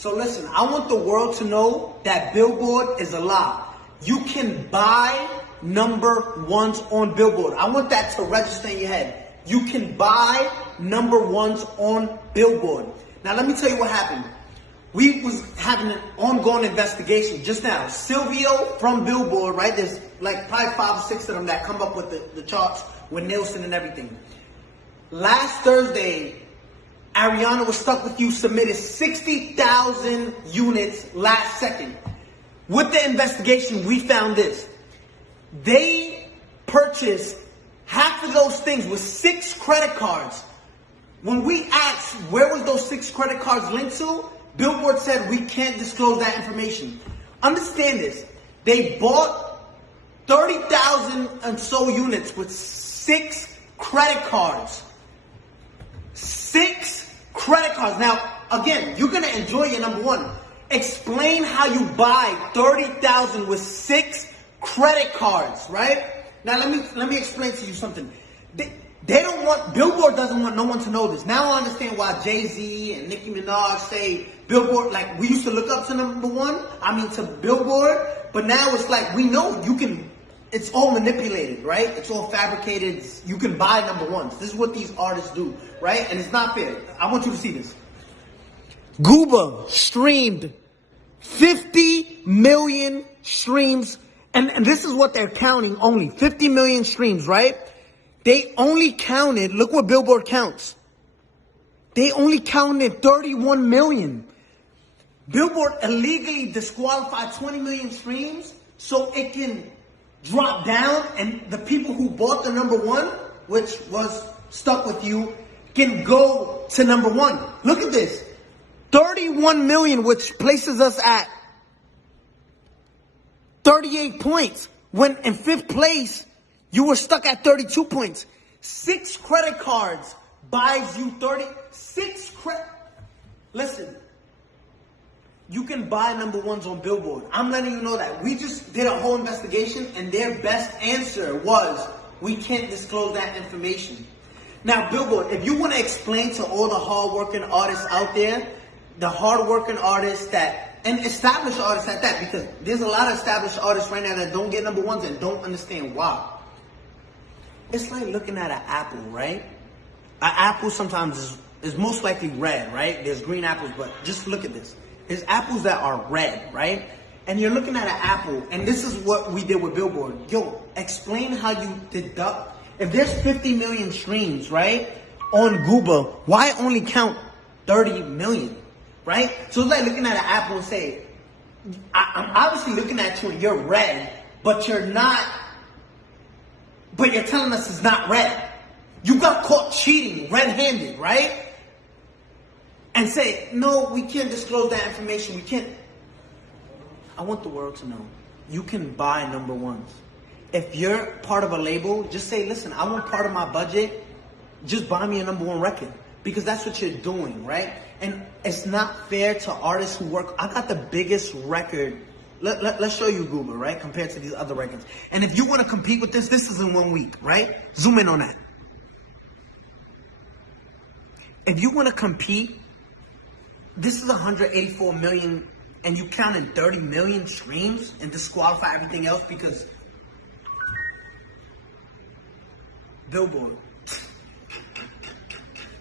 So listen, I want the world to know that Billboard is a lie. You can buy number ones on Billboard. I want that to register in your head. You can buy number ones on Billboard. Now let me tell you what happened. We was having an ongoing investigation just now. Silvio from Billboard, right? There's like probably 5 or 6 of them that come up with the charts with Nielsen and everything. Last Thursday, Ariana Was Stuck With You submitted 60,000 units last second. With the investigation, we found this. They purchased half of those things with 6 credit cards. When we asked where was those 6 credit cards linked to, Billboard said we can't disclose that information. Understand this. They bought 30,000 and so units with 6 credit cards. 6 credit cards. Now, again, you're going to enjoy your number one. Explain how you buy 30,000 with 6 credit cards, right? Now, let me explain to you something. They don't want, Billboard doesn't want no one to know this. Now I understand why Jay-Z and Nicki Minaj say Billboard, like we used to look up to number one, to Billboard, but now it's like we know you can, it's all manipulated, right? It's all fabricated. You can buy number ones. This is what these artists do, right? And it's not fair. I want you to see this. Gooba streamed 50 million streams, and this is what they're counting only, 50 million streams, right? They only counted, look what Billboard counts. They only counted 31 million. Billboard illegally disqualified 20 million streams so it can drop down and the people who bought the number one, which was Stuck With You, can go to number one. Look at this. 31 million, which places us at 38 points. When in 5th place, you were stuck at 32 points. 6 credit cards buys you 36 credit. Listen, you can buy number ones on Billboard. I'm letting you know that. We just did a whole investigation and their best answer was, we can't disclose that information. Now, Billboard, if you want to explain to all the hard-working artists out there, the hard-working artists and established artists at that, because there's a lot of established artists right now that don't get number ones and don't understand why. It's like looking at an apple, right? An apple sometimes is most likely red, right? There's green apples, but just look at this. There's apples that are red, right? And you're looking at an apple, and this is what we did with Billboard. Yo, explain how you deduct. If there's 50 million streams, right, on Gooba, why only count 30 million, right? So it's like looking at an apple and say, I'm obviously looking at you and you're red, but you're not. But you're telling us it's not red. You got caught cheating red-handed, right? And say, no, we can't disclose that information. We can't. I want the world to know. You can buy number ones. If you're part of a label, just say, listen, I want part of my budget. Just buy me a number one record. Because that's what you're doing, right? And it's not fair to artists who work. I got the biggest record. Let's show you Google, right? Compared to these other records. And if you want to compete with this is in 1 week, right? Zoom in on that. If you want to compete, this is 184 million and you counted 30 million streams and disqualify everything else because Billboard.